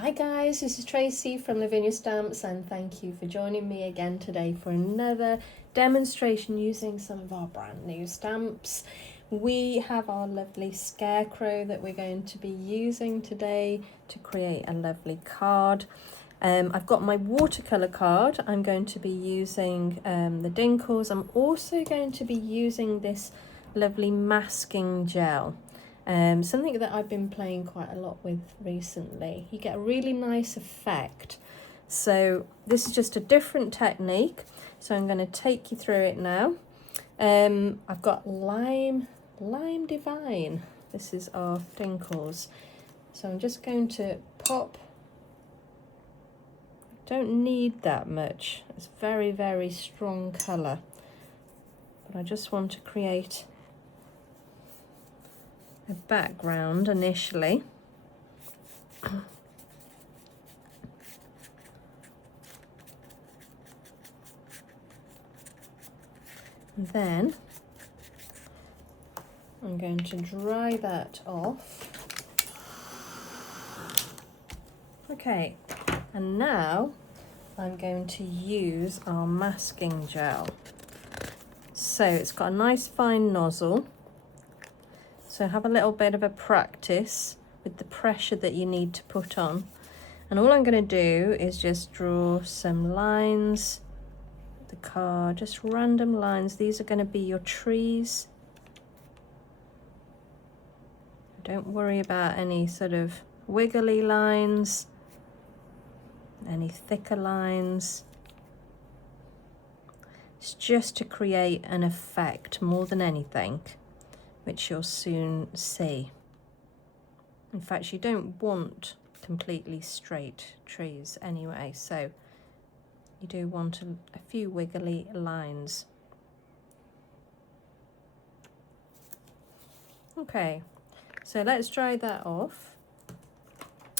Hi guys, this is Tracy from Lavinia Stamps, and thank you for joining me again today for another demonstration using some of our brand new stamps. We have our lovely scarecrow that we're going to be using today to create a lovely card. I've got my watercolour card. I'm going to be using the Dinkles. I'm also going to be using this lovely masking gel. Something that I've been playing quite a lot with recently. You get a really nice effect. So this is just a different technique. So I'm going to take you through it now. I've got Lime Divine. This is our Dinkles. So I'm just going to pop. Don't need that much. It's very, very strong colour. But I just want to create a background initially. Then I'm going to dry that off. Okay, and now I'm going to use our masking gel. So it's got a nice fine nozzle. So have a little bit of a practice with the pressure that you need to put on. And all I'm going to do is just draw some lines with the card, just random lines. These are going to be your trees. Don't worry about any sort of wiggly lines, any thicker lines. It's just to create an effect more than anything, which you'll soon see. In fact, you don't want completely straight trees anyway, so you do want a few wiggly lines. Okay, so let's dry that off.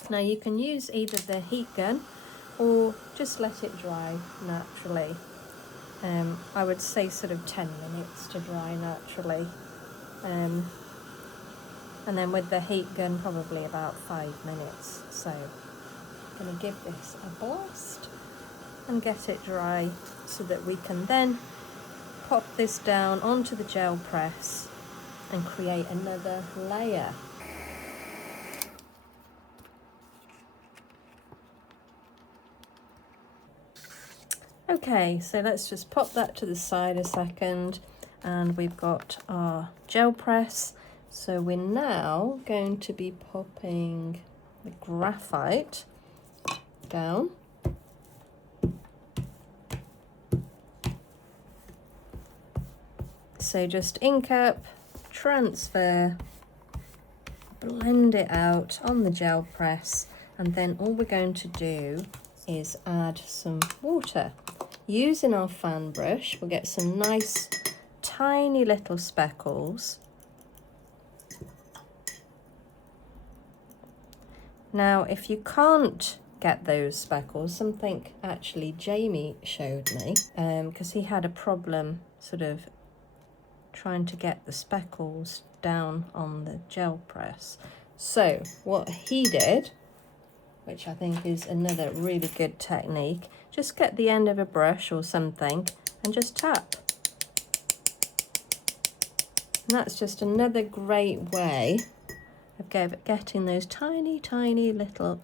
Now you can use either the heat gun or just let it dry naturally. I would say sort of 10 minutes to dry naturally. And then with the heat gun probably about 5 minutes. So I'm going to give this a blast and get it dry so that we can then pop this down onto the gel press and create another layer. Okay, so let's just pop that to the side a second, and we've got our gel press. So we're now going to be popping the graphite down. So just ink up, transfer, blend it out on the gel press, and then all we're going to do is add some water. Using our fan brush, we'll get some nice tiny little speckles. Now, if you can't get those speckles, something actually Jamie showed me, because he had a problem sort of trying to get the speckles down on the gel press. So what he did, which I think is another really good technique, just get the end of a brush or something and just tap. And that's just another great way of getting those tiny, tiny little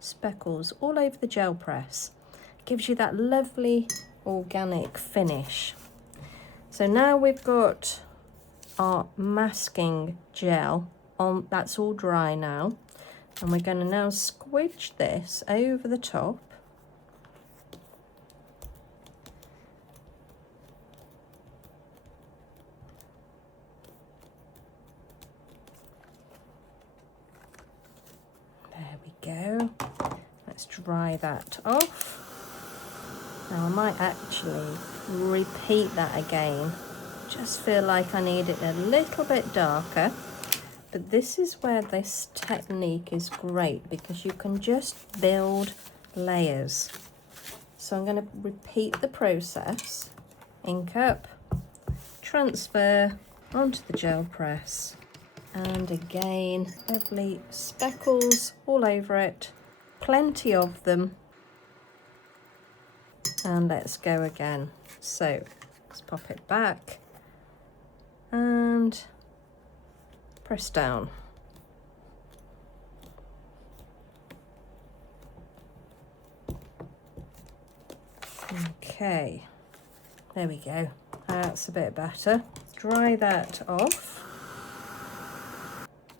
speckles all over the gel press. It gives you that lovely organic finish. So now we've got our masking gel on, that's all dry now. And we're going to now squidge this over the top. There we go. Let's dry that off. Now I might actually repeat that again. Just feel like I need it a little bit darker. But this is where this technique is great, because you can just build layers. So I'm going to repeat the process. Ink up, transfer onto the gel press, and again, lovely speckles all over it. plenty of them. And let's go again. So let's pop it back and press down. Okay, there we go. That's a bit better. Dry that off.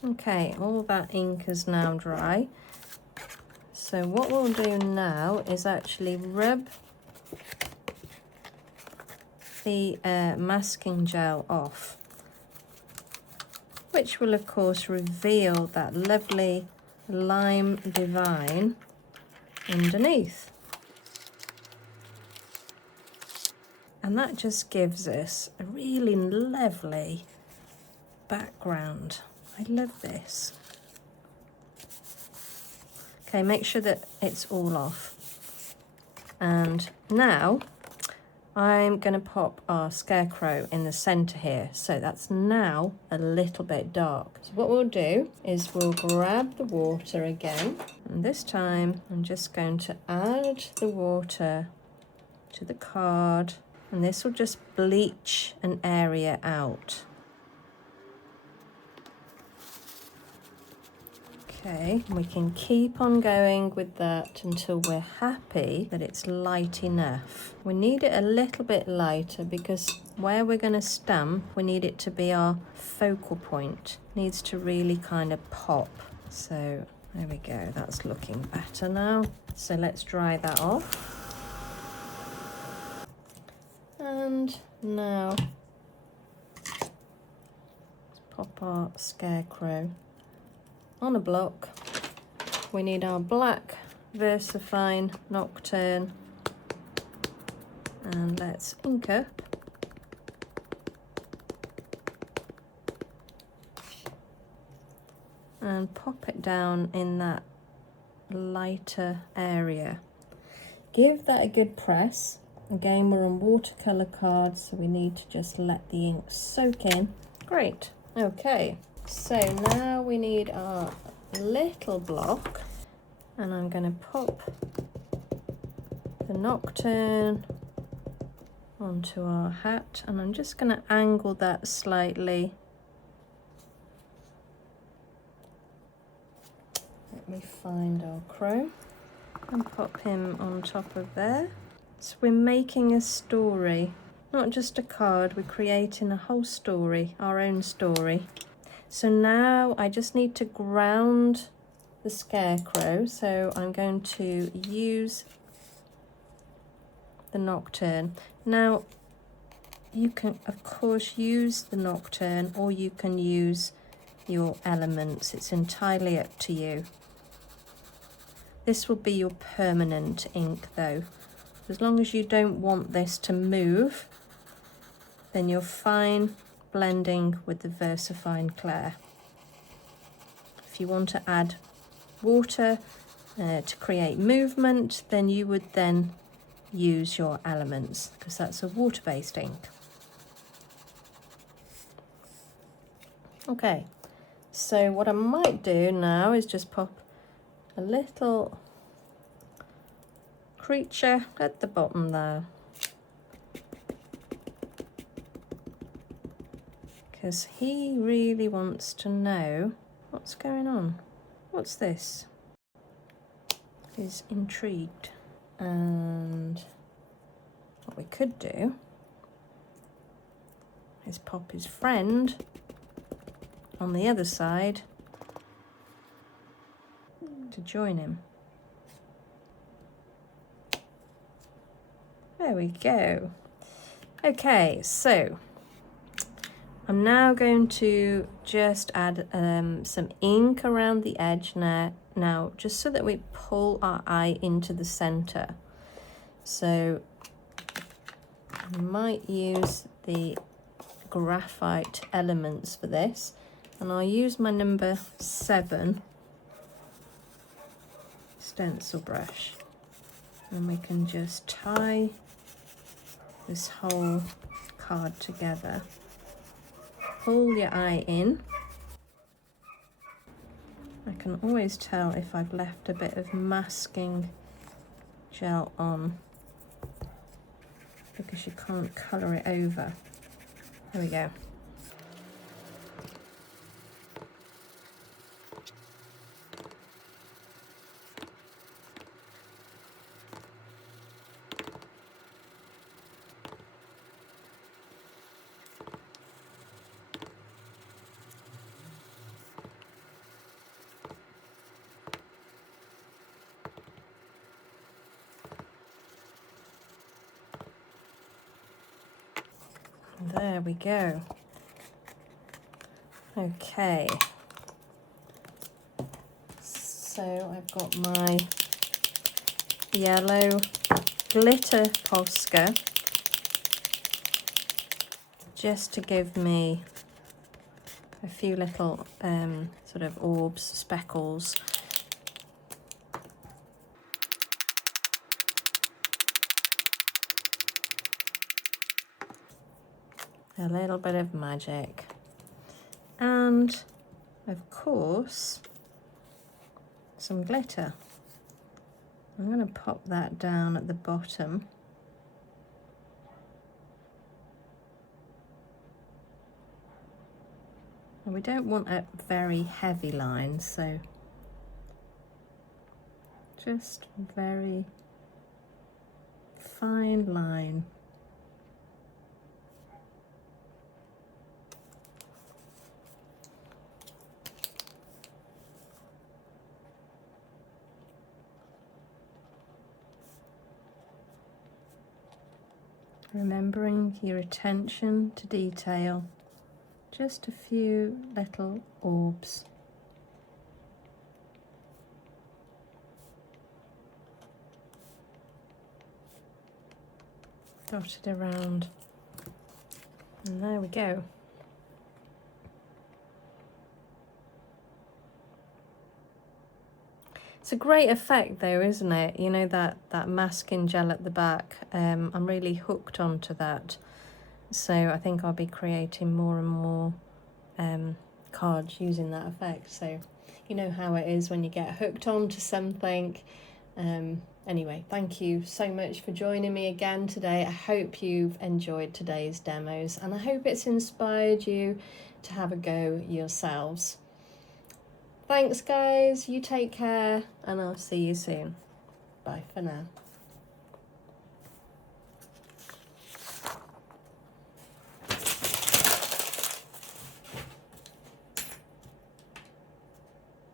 Okay, all that ink is now dry. So what we'll do now is actually rub the masking gel off, which will of course reveal that lovely lime divine underneath. And that just gives us a really lovely background. I love this. Okay, make sure that it's all off. And now I'm going to pop our scarecrow in the center here. So that's now a little bit dark. So what we'll do is we'll grab the water again. And this time I'm just going to add the water to the card. And this will just bleach an area out. Okay, we can keep on going with that until we're happy that it's light enough. We need it a little bit lighter because where we're going to stamp, we need it to be our focal point. It needs to really kind of pop. So there we go, that's looking better now. So let's dry that off. And now let's pop our scarecrow on a block. We need our black VersaFine Nocturne, and let's ink up. And pop it down in that lighter area. Give that a good press. Again, we're on watercolor cards, so we need to just let the ink soak in. Great, okay. So now we need our little block, and I'm going to pop the Nocturne onto our hat, and I'm just going to angle that slightly. Let me find our crow and pop him on top of there. So we're making a story, not just a card, we're creating a whole story, our own story. So now I just need to ground the scarecrow. So I'm going to use the Nocturne. Now you can of course use the Nocturne, or you can use your elements. It's entirely up to you. This will be your permanent ink though. As long as you don't want this to move, then you're fine blending with the VersaFine Clair. If you want to add water to create movement, then you would then use your elements, because that's a water-based ink. Okay, so what I might do now is just pop a little creature at the bottom there, because he really wants to know what's going on. What's this? He's intrigued. And what we could do is pop his friend on the other side to join him. There we go. Okay, so I'm now going to just add some ink around the edge now, just so that we pull our eye into the center. So I might use the graphite elements for this, and I'll use my number 7 stencil brush, and we can just tie this whole card together. Pull your eye in. I can always tell if I've left a bit of masking gel on because you can't colour it over. There we go. There we go. Okay. So I've got my yellow glitter Posca just to give me a few little sort of orbs, speckles. A little bit of magic. And of course, some glitter. I'm going to pop that down at the bottom. And we don't want a very heavy line, so just very fine line. Remembering your attention to detail, just a few little orbs. Dotted around, and there we go. It's a great effect though, isn't it? You know, that masking gel at the back, I'm really hooked onto that. So I think I'll be creating more and more cards using that effect. So you know how it is when you get hooked onto something. Anyway, thank you so much for joining me again today. I hope you've enjoyed today's demos and I hope it's inspired you to have a go yourselves. Thanks guys, you take care and I'll see you soon. Bye for now.